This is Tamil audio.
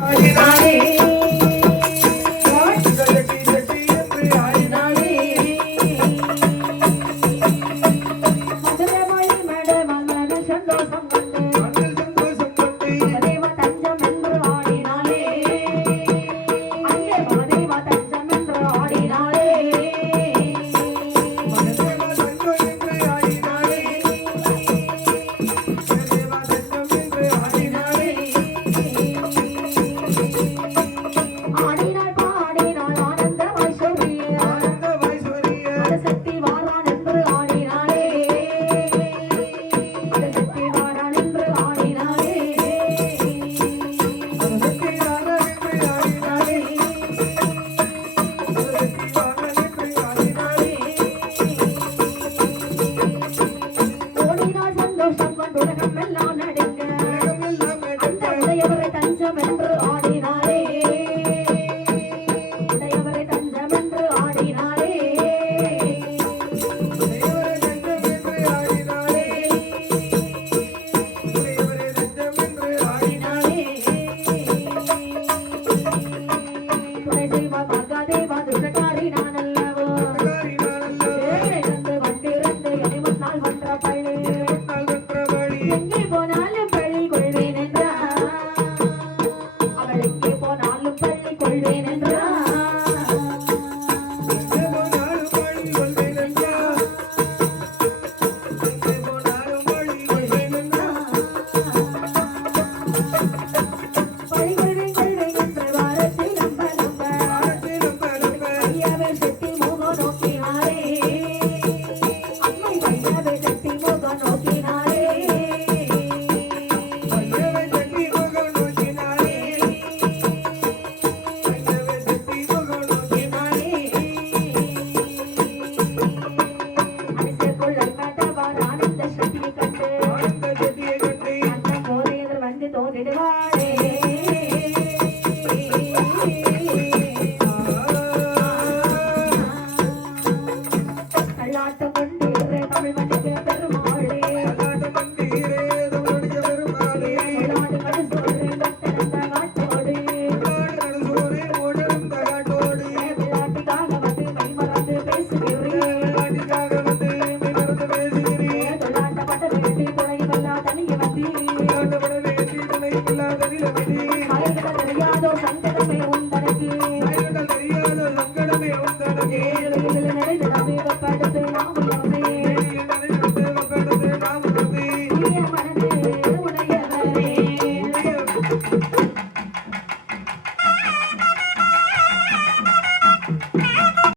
哎呀呀！தஞ்சமென்று ஆடினாரே. உடையவரை தஞ்சமென்று ஆடினாரே. தேவா மகா தேவா துஷகாரி நான் அல்லவோ ஏழை வந்து வந்திருந்து எனிமுன்னால் வந்த பயணே எங்கே போனாலும் তোর ঘরে